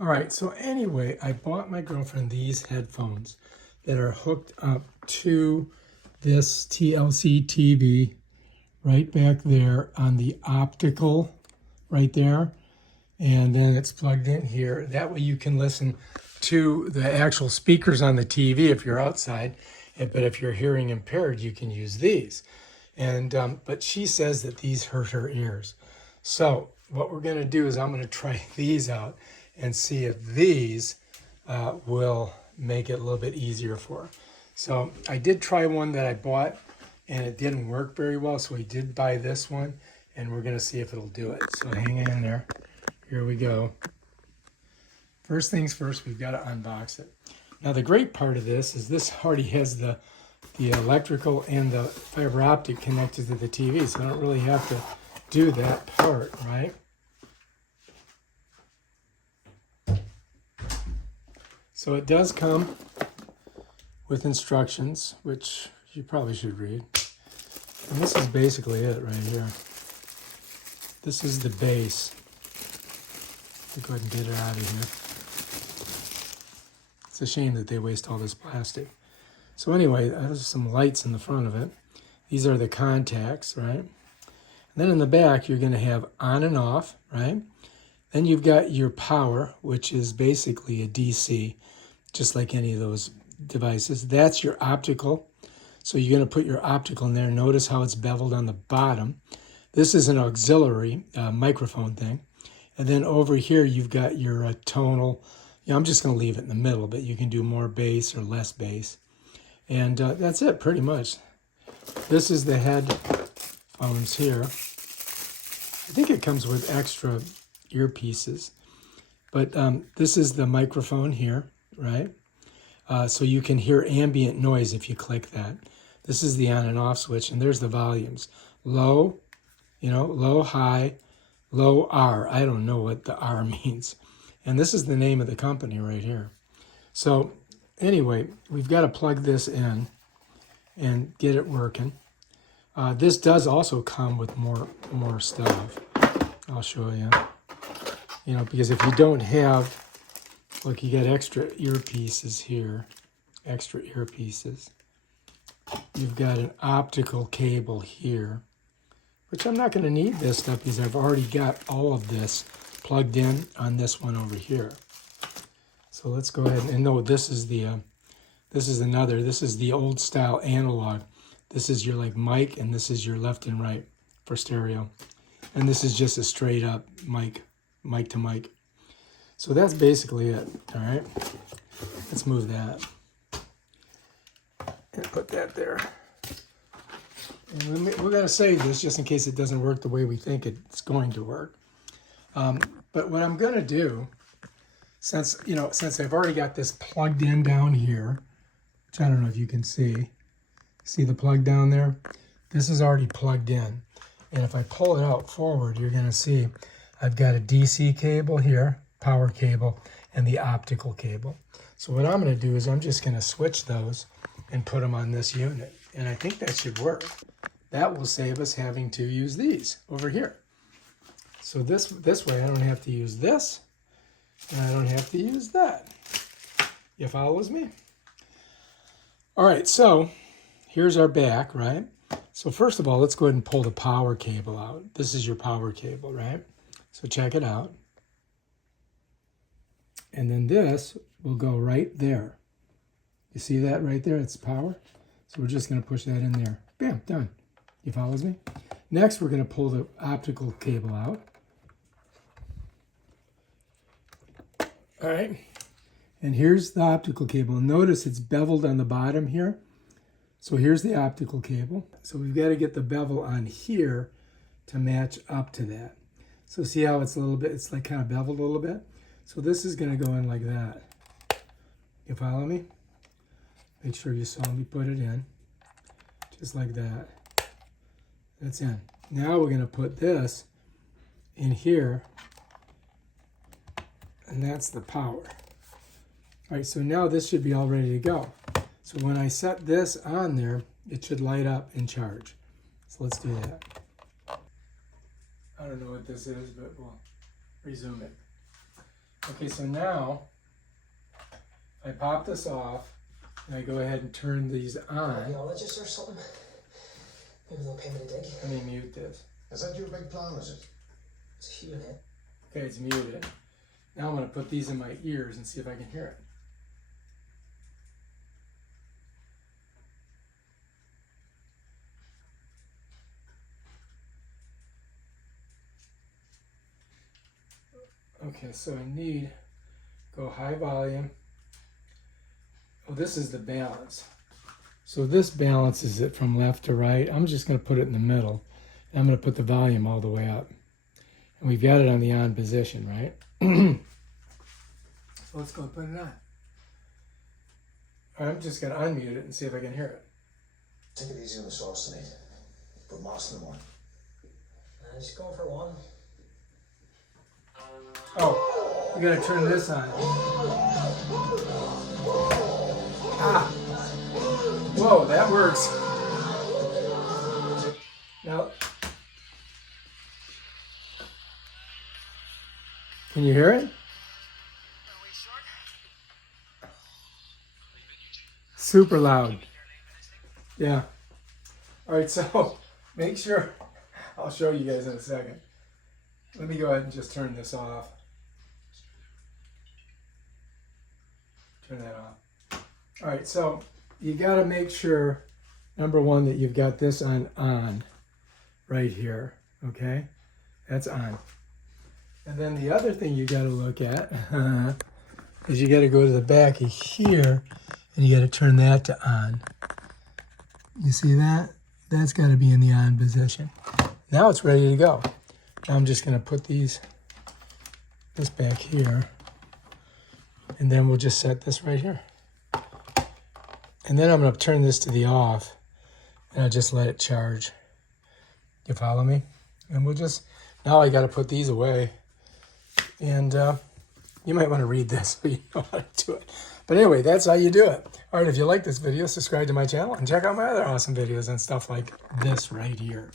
All right, so anyway, I bought my girlfriend these headphones that are hooked up to this TLC TV right back there on the optical right there. And then it's plugged in here. That way you can listen to the actual speakers on the TV if you're outside. But if you're hearing impaired, you can use these. And but she says that these hurt her ears. So what we're going to do is I'm going to try these out and see if these will make it a little bit easier for her. So I did try one that I bought and it didn't work very well. So we did buy this one and we're going to see if it'll do it. So hang in there. Here we go. First things first, we've got to unbox it. Now the great part of this is this already has the electrical and the fiber optic connected to the TV, so I don't really have to do that part, right? So it does come with instructions, which you probably should read. And this is basically it right here. This is the base. I'll go ahead and get it out of here. It's a shame that they waste all this plastic. So anyway, there's some lights in the front of it. These are the contacts, right? And then in the back, you're going to have on and off, right? Then you've got your power, which is basically a DC, just like any of those devices. That's your optical. So you're going to put your optical in there. Notice how it's beveled on the bottom. This is an auxiliary microphone thing. And then over here, you've got your tonal. I'm just going to leave it in the middle, but you can do more bass or less bass. And that's it, pretty much. This is the headphones here. I think it comes with extra earpieces. But this is the microphone here, right? So you can hear ambient noise if you click that. This is the on and off switch, and there's the volumes. Low, low, high, low R. I don't know what the R means. And this is the name of the company right here. So anyway, we've got to plug this in and get it working. This does also come with more stuff. I'll show you. Because if you don't have, look, you got extra earpieces here, extra earpieces. You've got an optical cable here, which I'm not going to need this stuff because I've already got all of this plugged in on this one over here. So let's go ahead and no, this is the this is the old style analog. This is your mic, and this is your left and right for stereo. And this is just a straight up mic to mic. So that's basically it, all right? Let's move that. And put that there. And we're going to save this just in case it doesn't work the way we think it's going to work. But what I'm going to do, since I've already got this plugged in down here, which I don't know if you can see the plug down there? This is already plugged in. And if I pull it out forward, you're going to see I've got a DC cable here, power cable, and the optical cable. So what I'm going to do is I'm just going to switch those and put them on this unit. And I think that should work. That will save us having to use these over here. So this way I don't have to use this, and I don't have to use that. You follows me? All right, so here's our back, right? So first of all, let's go ahead and pull the power cable out. This is your power cable, right? So check it out. And then this will go right there. You see that right there? It's power. So we're just going to push that in there. Bam, done. You follows me? Next, we're going to pull the optical cable out. All right. And here's the optical cable. Notice it's beveled on the bottom here. So here's the optical cable. So we've got to get the bevel on here to match up to that. So see how it's it's like kind of beveled a little bit? So this is going to go in like that. You follow me? Make sure you saw me put it in. Just like that. That's in. Now we're going to put this in here. And that's the power. All right, so now this should be all ready to go. So when I set this on there, it should light up and charge. So let's do that. I don't know what this is, but we'll resume it. Okay, so now I pop this off and I go ahead and turn these on. Radiologist or something? Maybe they'll pay me to dig. Let me mute this. Is that your big plan, is it? It's a unit. Okay, it's muted. Now I'm going to put these in my ears and see if I can hear it. Okay, so I need go high volume. Oh, this is the balance. So this balances it from left to right. I'm just going to put it in the middle. I'm going to put the volume all the way up. And we've got it on the on position, right? So let's go put it on. I'm just going to unmute it and see if I can hear it. Take it easy on the sauce tonight. Put moss in the morning. Just going for one. Oh, we got to turn this on. Ah! Whoa, that works. Now, can you hear it? Super loud. Yeah. All right, so make sure, I'll show you guys in a second. Let me go ahead and just turn this off. Turn that off. All right, so you got to make sure, number one, that you've got this on right here, okay? That's on. And then the other thing you got to look at is you got to go to the back of here and you got to turn that to on. You see that? That's got to be in the on position. Now it's ready to go. Now I'm just going to put this back here, and then we'll just set this right here. And then I'm going to turn this to the off, and I'll just let it charge. You follow me? And we'll just, now I got to put these away. And you might want to read this, but you know how to do it. But anyway, that's how you do it. All right, if you like this video, subscribe to my channel and check out my other awesome videos and stuff like this right here.